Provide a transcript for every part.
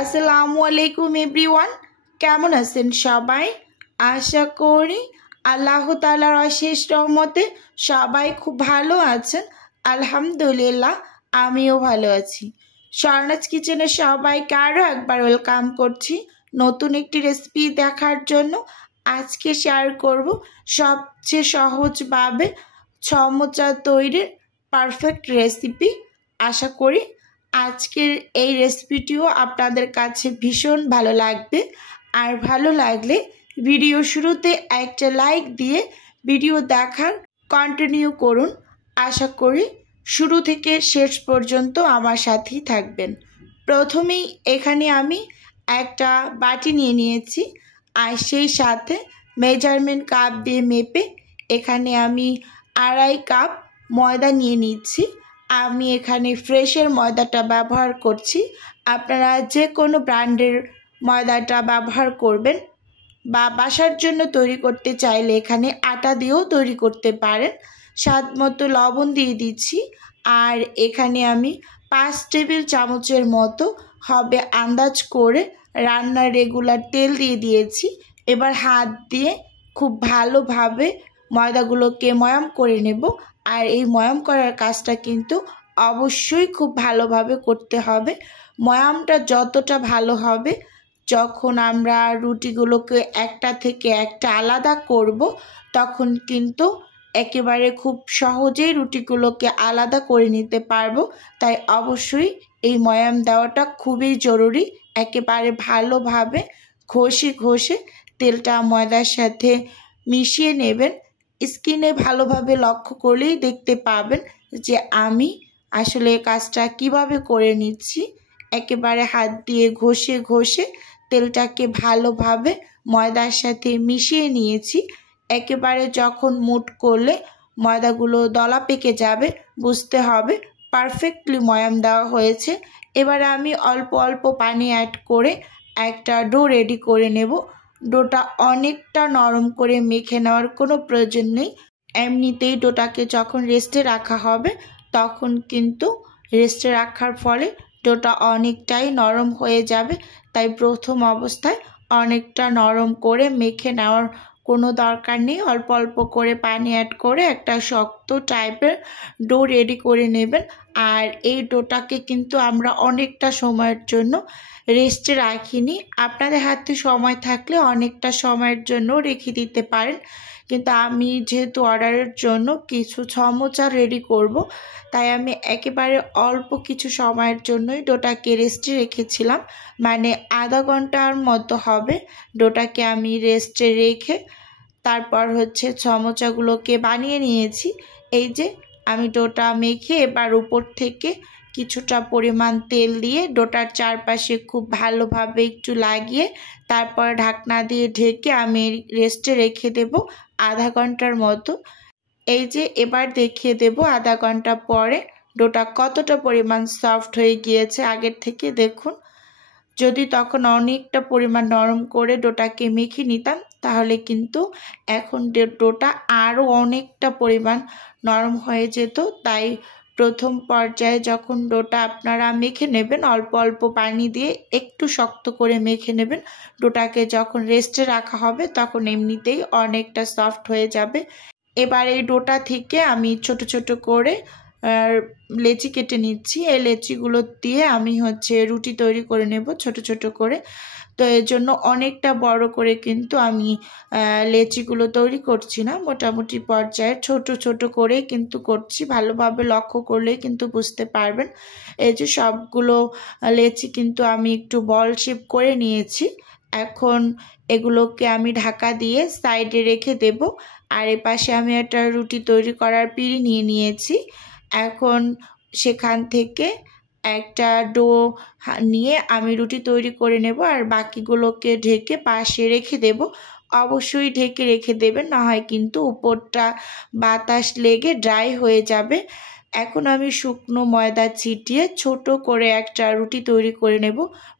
আসসালামু আলাইকুম এভরিওয়ান, কেমন আছেন সবাই? আশা করি আল্লাহ তাআলার অশেষ রহমতে সবাই খুব ভালো আছেন। আলহামদুলিল্লাহ, আমিও ভালো আছি। স্বর্ণাজ কিচেনে সবাইকে আরও একবার ওয়েলকাম করছি নতুন একটি রেসিপি দেখার জন্য। আজকে শেয়ার করব সবচেয়ে সহজভাবে সমোচা তৈরির পারফেক্ট রেসিপি। আশা করি আজকের এই রেসিপিটিও আপনাদের কাছে ভীষণ ভালো লাগবে। আর ভালো লাগলে ভিডিও শুরুতে একটা লাইক দিয়ে ভিডিও দেখার কন্টিনিউ করুন। আশা করি শুরু থেকে শেষ পর্যন্ত আমার সাথেই থাকবেন। প্রথমেই এখানে আমি একটা বাটি নিয়ে নিয়েছি, আর সেই সাথে মেজারমেন্ট কাপ দিয়ে মেপে এখানে আমি 2.5 কাপ ময়দা নিয়ে নিচ্ছি। আমি এখানে ফ্রেশের ময়দাটা ব্যবহার করছি, আপনারা যে কোনো ব্র্যান্ডের ময়দাটা ব্যবহার করবেন, বা বাসার জন্য তৈরি করতে চাইলে এখানে আটা দিয়েও তৈরি করতে পারেন। স্বাদ মতো লবণ দিয়ে দিচ্ছি, আর এখানে আমি 5 টেবিল চামচের মতো হবে আন্দাজ করে রান্নার রেগুলার তেল দিয়ে দিয়েছি। এবার হাত দিয়ে খুব ভালোভাবে ময়দাগুলোকে ময়াম করে নেব। আর এই ময়াম করার কাজটা কিন্তু অবশ্যই খুব ভালোভাবে করতে হবে। ময়ামটা যতটা ভালো হবে, যখন আমরা রুটিগুলোকে একটা থেকে একটা আলাদা করব, তখন কিন্তু একেবারে খুব সহজেই রুটিগুলোকে আলাদা করে নিতে পারবো। তাই অবশ্যই এই ময়াম দেওয়াটা খুবই জরুরি। একেবারে ভালোভাবে ঘষে ঘষে তেলটা ময়দার সাথে মিশিয়ে নেবেন। স্কিনে ভালোভাবে লক্ষ্য করলেই দেখতে পাবেন যে আমি আসলে কাজটা কিভাবে করে নিচ্ছি। একেবারে হাত দিয়ে ঘষে ঘষে তেলটাকে ভালোভাবে ময়দার সাথে মিশিয়ে নিয়েছি। একেবারে যখন মুঠ করলে ময়দাগুলো দলা পেকে যাবে, বুঝতে হবে পারফেক্টলি ময়াম দেওয়া হয়েছে। এবার আমি অল্প অল্প পানি অ্যাড করে একটা ডো রেডি করে নেব। ডোটা অনেকটা নরম করে মেখে নেওয়ার কোনো প্রয়োজন নেই। এমনিতেই ডোটাকে যখন রেস্টে রাখা হবে, তখন কিন্তু রেস্টে রাখার ফলে ডোটা অনেকটাই নরম হয়ে যাবে। তাই প্রথম অবস্থায় অনেকটা নরম করে মেখে নেওয়ার কোনো দরকার নেই। অল্প অল্প করে পানি অ্যাড করে একটা শক্ত টাইপের ডো রেডি করে নেবেন। আর এই ডোটাকে কিন্তু আমরা অনেকটা সময়ের জন্য রেস্টে রাখিনি। আপনাদের হাতে সময় থাকলে অনেকটা সময়ের জন্য রেখে দিতে পারেন, কিন্তু আমি যেহেতু অর্ডারের জন্য কিছু সমোচা রেডি করব, তাই আমি একেবারে অল্প কিছু সময়ের জন্যই ডোটাকে রেস্টে রেখেছিলাম। মানে আধা ঘন্টার মতো হবে ডোটাকে আমি রেস্টে রেখে তারপর সমোচাগুলোকে বানিয়ে নিয়েছি। এই যে আমি ডোটা মেখে এবার উপর থেকে কিছুটা পরিমাণ তেল দিয়ে ডোটার চারপাশে খুব ভালোভাবে একটু লাগিয়ে তারপর ঢাকনা দিয়ে ঢেকে আমি রেস্টে রেখে দেব আধা ঘন্টার মতো। এই যে এবার দেখিয়ে দেব আধা ঘন্টা পরে ডোটা কতটা পরিমাণ সফট হয়ে গিয়েছে আগের থেকে। দেখুন, যদি তখন অনেকটা পরিমাণ নরম করে ডোটাকে মেখে নিতাম, তাহলে কিন্তু এখন ডোটা আরও অনেকটা পরিমাণ নরম হয়ে যেত। তাই প্রথম পর্যায়ে যখন ডোটা আপনারা মেখে নেবেন, অল্প অল্প পানি দিয়ে একটু শক্ত করে মেখে নেবেন। ডোটাকে যখন রেস্টে রাখা হবে, তখন এমনিতেই অনেকটা সফট হয়ে যাবে। এবার এই ডোটা থেকে আমি ছোট ছোট করে লেচি কেটে নিচ্ছি। এই লেচিগুলো দিয়ে আমি রুটি তৈরি করে নেব ছোট ছোট করে। তো এর জন্য অনেকটা বড় করে কিন্তু আমি লেচিগুলো তৈরি করছি না, মোটামুটি পর্যায়ে ছোট ছোট করে কিন্তু করছি। ভালোভাবে লক্ষ্য করলেই কিন্তু বুঝতে পারবেন। এই যে সবগুলো লেচি কিন্তু আমি একটু বল শেপ করে নিয়েছি। এখন এগুলোকে আমি ঢাকা দিয়ে সাইডে রেখে দেব। আর এপাশে আমি একটা রুটি তৈরি করার পিঁড়ি নিয়ে নিয়েছি। এখন সেখান থেকে একটা ডো নিয়ে আমি রুটি তৈরি করে নেব, আর বাকিগুলোকে ঢেকে পাশে রেখে দেব। অবশ্যই ঢেকে রেখে দেবেন, না হয় কিন্তু উপরটা বাতাস লেগে ড্রাই হয়ে যাবে। এখন আমি শুকনো ময়দা ছিটিয়ে ছোট করে একটা রুটি তৈরি করে নেব।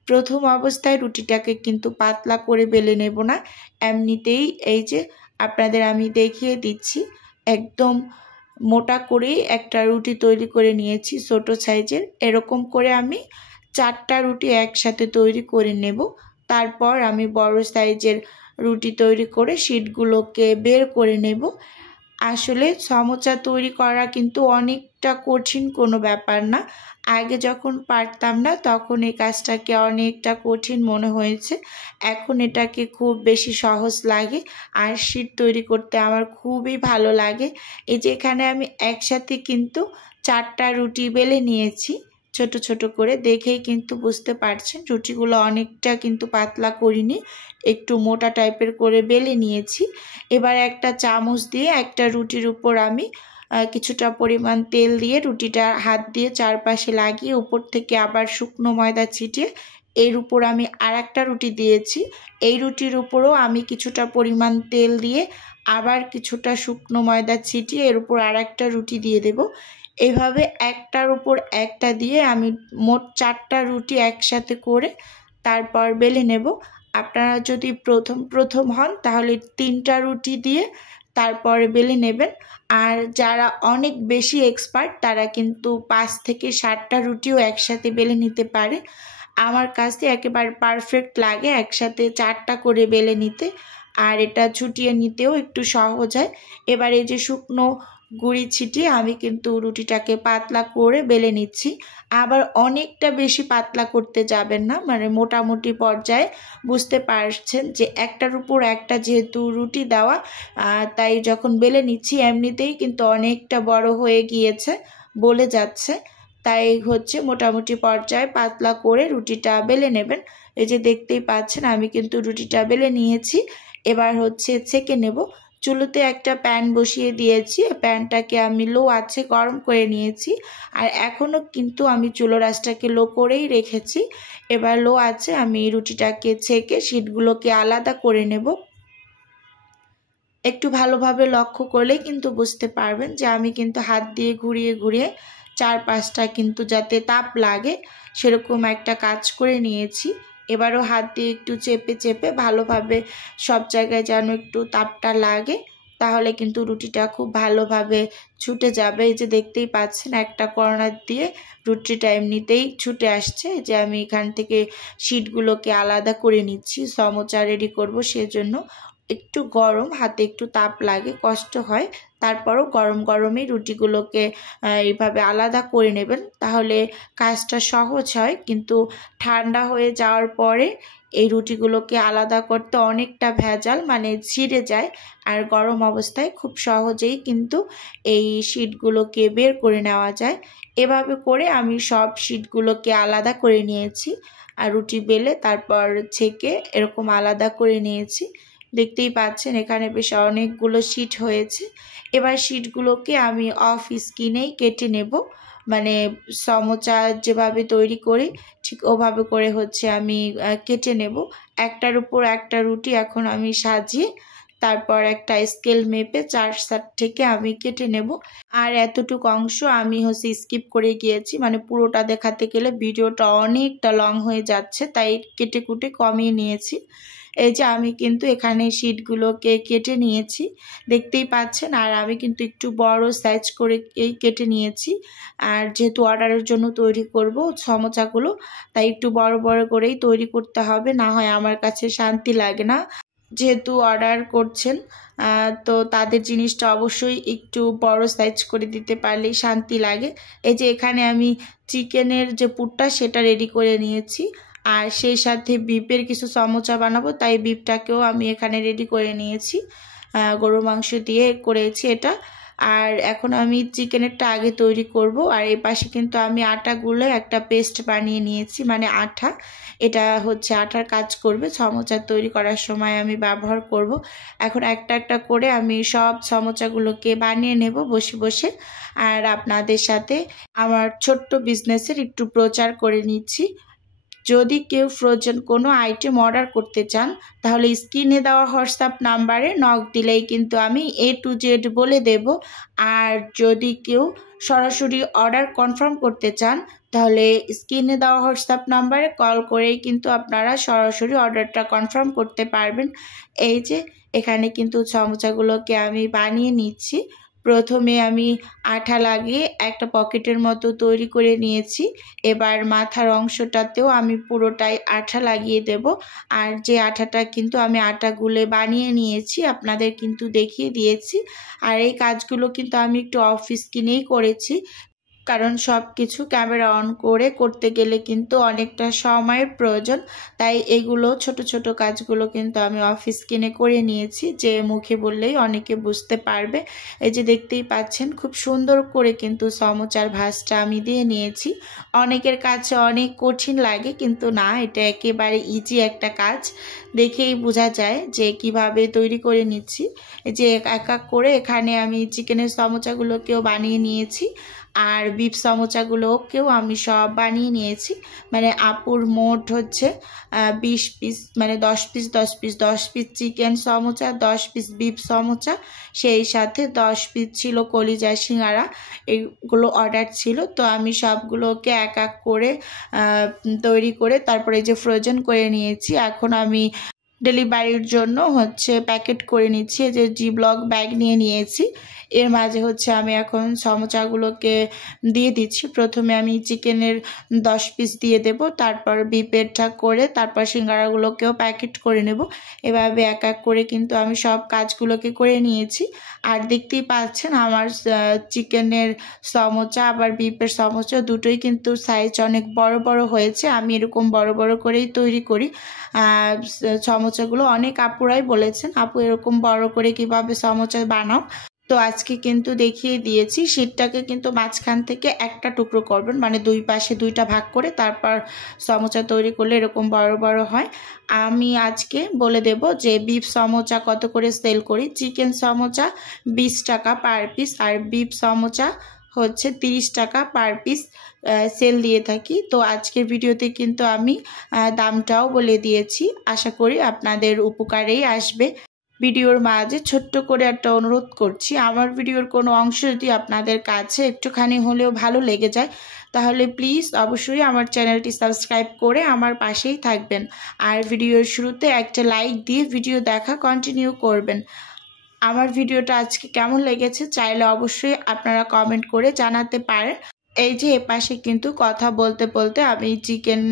প্রথম অবস্থায় রুটিটাকে কিন্তু পাতলা করে বেলে নেব না, এমনিতেই এই যে আপনাদের আমি দেখিয়ে দিচ্ছি, একদম মোটা করে একটা রুটি তৈরি করে নিয়েছি ছোট সাইজের। এরকম করে আমি 4টা রুটি একসাথে তৈরি করে নেব। তারপর আমি বড় সাইজের রুটি তৈরি করে শীটগুলোকে বের করে নেব। আসলে সমোচা তৈরি করা কিন্তু অনেকটা কঠিন কোনো ব্যাপার না। আগে যখন পারতাম না তখন এই কাজটাকে অনেকটা কঠিন মনে হয়েছে, এখন এটাকে খুব বেশি সহজ লাগে। আর শীট তৈরি করতে আমার খুবই ভালো লাগে। এই যে এখানে আমি একসাথে কিন্তু 4টা রুটি বেলে নিয়েছি ছোট ছোট করে, দেখেই কিন্তু বুঝতে পারছেন রুটিগুলো অনেকটা কিন্তু পাতলা করিনি, একটু মোটা টাইপের করে বেলে নিয়েছি। এবার একটা চামচ দিয়ে একটা রুটির উপর আমি কিছুটা পরিমাণ তেল দিয়ে রুটিটা হাত দিয়ে চারপাশে লাগিয়ে উপর থেকে আবার শুকনো ময়দা ছিটিয়ে এর উপর আমি আরেকটা রুটি দিয়েছি। এই রুটির উপরও আমি কিছুটা পরিমাণ তেল দিয়ে আবার কিছুটা শুকনো ময়দা ছিটিয়ে এর উপর আরেকটা রুটি দিয়ে দেব। এভাবে একটার উপর একটা দিয়ে আমি মোট 4টা রুটি একসাথে করে তারপর বেলে নেব। আপনারা যদি প্রথম হন তাহলে 3টা রুটি দিয়ে তারপরে বেলে নেবেন। আর যারা অনেক বেশি এক্সপার্ট তারা কিন্তু 5 থেকে 7টা রুটিও একসাথে বেলে নিতে পারে। আমার কাছে একেবারে পারফেক্ট লাগে একসাথে 4টা করে বেলে নিতে, আর এটা ছুটিয়ে নিতেও একটু সহজ হয়। এবার এই যে শুকনো গুঁড়ি ছিটিয়ে আমি কিন্তু রুটিটাকে পাতলা করে বেলে নিচ্ছি। আবার অনেকটা বেশি পাতলা করতে যাবেন না, মানে মোটামুটি পর্যায়ে। বুঝতে পারছেন যে একটার উপর একটা যেহেতু রুটি দেওয়া, তাই যখন বেলে নিচ্ছি এমনিতেই কিন্তু অনেকটা বড় হয়ে গিয়েছে, বলে যাচ্ছে। তাই হচ্ছে মোটামুটি পর্যায়ে পাতলা করে রুটিটা বেলে নেবেন। এই যে দেখতেই পাচ্ছেন আমি কিন্তু রুটিটা বেলে নিয়েছি। এবার হচ্ছে ছেঁকে নেব। চুলোতে একটা প্যান বসিয়ে দিয়েছি, প্যানটাকে আমি লো আঁচে গরম করে নিয়েছি। আর এখনও কিন্তু আমি চুলোর আঁচটাকে লো করেই রেখেছি। এবার লো আঁচে আমি রুটিটাকে ছেঁকে শীটগুলোকে আলাদা করে নেব। একটু ভালোভাবে লক্ষ্য করলে কিন্তু বুঝতে পারবেন যে আমি কিন্তু হাত দিয়ে ঘুরিয়ে ঘুরিয়ে চারপাশটা কিন্তু যাতে তাপ লাগে সেরকম একটা কাজ করে নিয়েছি। এবারও হাত দিয়ে একটু চেপে চেপে ভালোভাবে সব জায়গায় যেন একটু তাপটা লাগে, তাহলে কিন্তু রুটিটা খুব ভালোভাবে ছুটে যাবে। এই যে দেখতেই পাচ্ছেন একটা কর্নার দিয়ে রুটিটা এমনিতেই ছুটে আসছে। যে আমি এখান থেকে শীটগুলোকে আলাদা করে নিচ্ছি, সমোচা রেডি করব, সেজন্য একটু গরম, হাতে একটু তাপ লাগে, কষ্ট হয়। তারপরও গরম গরমই রুটিগুলোকে এইভাবে আলাদা করে নেবেন, তাহলে কাজটা সহজ হয়। কিন্তু ঠান্ডা হয়ে যাওয়ার পরে এই রুটিগুলোকে আলাদা করতে অনেকটা ভেজাল, মানে ছিঁড়ে যায়। আর গরম অবস্থায় খুব সহজেই কিন্তু এই শীটগুলোকে বের করে নেওয়া যায়। এভাবে করে আমি সব শীটগুলোকে আলাদা করে নিয়েছি, আর রুটি বেলে তারপর ছেঁকে এরকম আলাদা করে নিয়েছি। দেখতেই পাচ্ছেন এখানে বেশ অনেকগুলো শীট হয়েছে। এবার শীটগুলোকে আমি অফ স্কিনেই কেটে নেব, মানে সমোচা যেভাবে তৈরি করি ঠিক ওভাবে করে হচ্ছে আমি কেটে নেব। একটার উপর একটা রুটি এখন আমি সাজিয়ে তারপর একটা স্কেল মেপে 4 সাইড থেকে আমি কেটে নেব। আর এতটুকু অংশ আমি হচ্ছে স্কিপ করে গিয়েছি, মানে পুরোটা দেখাতে গেলে ভিডিওটা অনেকটা লং হয়ে যাচ্ছে, তাই কেটে কুটে কমিয়ে নিয়েছি। এই যে আমি কিন্তু এখানে শীটগুলোকে কেটে নিয়েছি, দেখতেই পাচ্ছেন। আর আমি কিন্তু একটু বড় সাইজ করে কেটে নিয়েছি, আর যেহেতু অর্ডারের জন্য তৈরি করব সমোচাগুলো, তাই একটু বড় বড় করেই তৈরি করতে হবে, না হয় আমার কাছে শান্তি লাগে না। যেহেতু অর্ডার করছেন তো তাদের জিনিসটা অবশ্যই একটু বড় সাইজ করে দিতে পারলেই শান্তি লাগে। এই যে এখানে আমি চিকেনের যে পুরটা সেটা রেডি করে নিয়েছি, আর সেই সাথে বিফের কিছু সমোচা বানাবো, তাই বিফটাকেও আমি এখানে রেডি করে নিয়েছি। গরুর মাংস দিয়ে করেছি এটা। আর এখন আমি চিকেনেরটা আগে তৈরি করব। আর এই পাশে কিন্তু আমি আটা গুলে একটা পেস্ট বানিয়ে নিয়েছি, মানে আঠা, এটা হচ্ছে আঠার কাজ করবে, সমোচা তৈরি করার সময় আমি ব্যবহার করব। এখন একটা একটা করে আমি সব সমোচাগুলোকে বানিয়ে নেব বসে বসে, আর আপনাদের সাথে আমার ছোট্ট বিজনেসের একটু প্রচার করে নিচ্ছি। যদি কেউ ফ্রোজেন কোনো আইটেম অর্ডার করতে চান তাহলে স্ক্রিনে দেওয়া হোয়াটসঅ্যাপ নাম্বারে নক দিলেই কিন্তু আমি A to Z বলে দেব। আর যদি কেউ সরাসরি অর্ডার কনফার্ম করতে চান তাহলে স্ক্রিনে দেওয়া হোয়াটসঅ্যাপ নাম্বারে কল করেই কিন্তু আপনারা সরাসরি অর্ডারটা কনফার্ম করতে পারবেন। এই যে এখানে কিন্তু সমোচাগুলোকে আমি বানিয়ে নিচ্ছি, প্রথমে আমি আঠা লাগিয়ে একটা পকেটের মতো তৈরি করে নিয়েছি। এবার মাথার অংশটাতেও আমি পুরোটাই আঠা লাগিয়ে দেব। আর যে আঠাটা কিন্তু আমি আটা গুলে বানিয়ে নিয়েছি, আপনাদের কিন্তু দেখিয়ে দিয়েছি। আর এই কাজগুলো কিন্তু আমি একটু অফিস কিনেই করেছি, কারণ সব কিছু ক্যামেরা অন করে করতে গেলে কিন্তু অনেকটা সময়ের প্রয়োজন। তাই এগুলো ছোট ছোট কাজগুলো কিন্তু আমি অফিস কিনে করে নিয়েছি, যে মুখে বললেই অনেকে বুঝতে পারবে। এই যে দেখতেই পাচ্ছেন খুব সুন্দর করে কিন্তু সমোচার ভাঁজটা আমি দিয়ে নিয়েছি। অনেকের কাছে অনেক কঠিন লাগে, কিন্তু না, এটা একেবারে ইজি একটা কাজ। দেখেই বোঝা যায় যে কিভাবে তৈরি করে নিচ্ছি। এই যে এক এক করে এখানে আমি চিকেনের সমোচাগুলোকেও বানিয়ে নিয়েছি, আর বিফ সমোচাগুলোকেও আমি সব বানিয়ে নিয়েছি। মানে আপুর মোট হচ্ছে 20 পিস, মানে 10 piece 10 piece 10 piece chicken samosa, 10 piece beef samosa, সেই সাথে 10 পিস ছিল কলিজা সিঙ্গারা। এইগুলো অর্ডার ছিল, তো আমি সবগুলোকে এক এক করে তৈরি করে তারপরে যে ফ্রোজেন করে নিয়েছি। এখন আমি ডেলিভারির জন্য হচ্ছে প্যাকেট করে নিচ্ছি। যে জিব্লক ব্যাগ নিয়ে নিয়েছি, এর মাঝে হচ্ছে আমি এখন সমোচাগুলোকে দিয়ে দিচ্ছি। প্রথমে আমি চিকেনের 10 পিস দিয়ে দেব, তারপর বিফেরটা করে তারপর সিঙ্গারাগুলোকেও প্যাকেট করে নেব। এভাবে এক এক করে কিন্তু আমি সব কাজগুলোকে করে নিয়েছি। আর দেখতেই পাচ্ছেন আমার চিকেনের সমোচা আবার বিফের সমোচা দুটোই কিন্তু সাইজ অনেক বড় বড় হয়েছে। আমি এরকম বড় বড় করেই তৈরি করি। সমোচাগুলো অনেক আপুরাই বলেছেন, আপু এরকম বড় করে কিভাবে সমোচা বানাও। তো আজকে কিন্তু দেখিয়ে দিয়েছি। শীটটাকে কিন্তু মাঝখান থেকে একটা টুকরো করবেন, মানে দুই পাশে দুইটা ভাগ করে তারপর সমোচা তৈরি করলে এরকম বড় বড় হয়। আমি আজকে বলে দেব যে বিফ সমোচা কত করে সেল করি। চিকেন সমোচা 20 টাকা পার পিস, আর বিফ সমোচা হচ্ছে 30 টাকা পার পিস সেল দিয়ে থাকি। তো আজকের ভিডিওতে কিন্তু আমি দামটাও বলে দিয়েছি। আশা করি আপনাদের উপকারেই আসবে। ভিডিওর মাঝে ছোট্ট করে একটা অনুরোধ করছি, আমার ভিডিওর কোনো অংশ যদি আপনাদের কাছে একটুখানি হলেও ভালো লেগে যায়, তাহলে প্লিজ অবশ্যই আমার চ্যানেলটি সাবস্ক্রাইব করে আমার পাশেই থাকবেন। আর ভিডিওর শুরুতে একটা লাইক দিয়ে ভিডিও দেখা কন্টিনিউ করবেন। আমার ভিডিওটা আজকে কেমন লেগেছে চাইলে অবশ্যই আপনারা কমেন্ট করে জানাতে পারেন। এই যে এপাশে কিন্তু কথা বলতে বলতে আমি চিকেন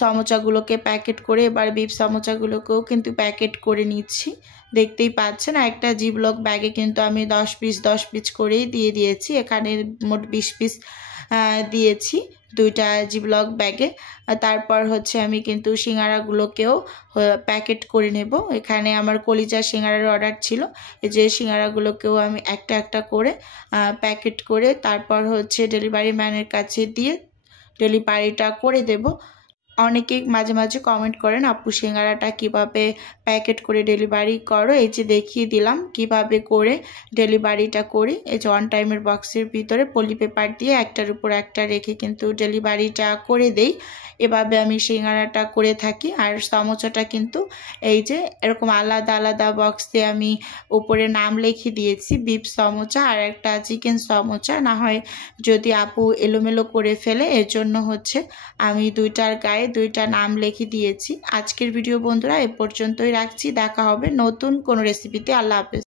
সমোচাগুলোকে প্যাকেট করে এবার বিফ সমোচাগুলোকেও কিন্তু প্যাকেট করে নিচ্ছি। দেখতেই পাচ্ছেন একটা জিব্লক ব্যাগে কিন্তু আমি 10 পিস করেই দিয়ে দিয়েছি। এখানে মোট 20 পিস দিয়েছি দুইটা জিব্লক ব্যাগে। তারপর হচ্ছে আমি কিন্তু সিঙ্গারাগুলোকেও প্যাকেট করে নেব। এখানে আমার কলিজা সিঙ্গারার অর্ডার ছিল, এই যে সিঙ্গারাগুলোকেও আমি একটা একটা করে প্যাকেট করে তারপর হচ্ছে ডেলিভারি ম্যানের কাছে দিয়ে ডেলিভারিটা করে দেব। অনেকে মাঝে মাঝে কমেন্ট করেন আপু সিঙ্গারাটা কিভাবে প্যাকেট করে ডেলিভারি করো। এই যে দেখিয়ে দিলাম কিভাবে করে ডেলিভারিটা করি। এই যে অন টাইমের বক্সের ভিতরে পলি পেপার দিয়ে একটার উপর একটা রেখে কিন্তু ডেলিভারিটা করে দেই। এভাবে আমি সিঙ্গারাটা করে থাকি। আর সমোচাটা কিন্তু এই যে এরকম আলাদা আলাদা বক্সে আমি উপরে নাম লিখে দিয়েছি, বিফ সমোচা আর একটা চিকেন সমোচা। না হয় যদি আপু এলোমেলো করে ফেলে, এর জন্য হচ্ছে আমি দুইটার গায়ে দুইটা নাম লিখে দিয়েছি। আজকের ভিডিও বন্ধুরা এ পর্যন্তই রাখছি। দেখা হবে নতুন কোনো রেসিপিতে। আল্লাহ হাফেজ।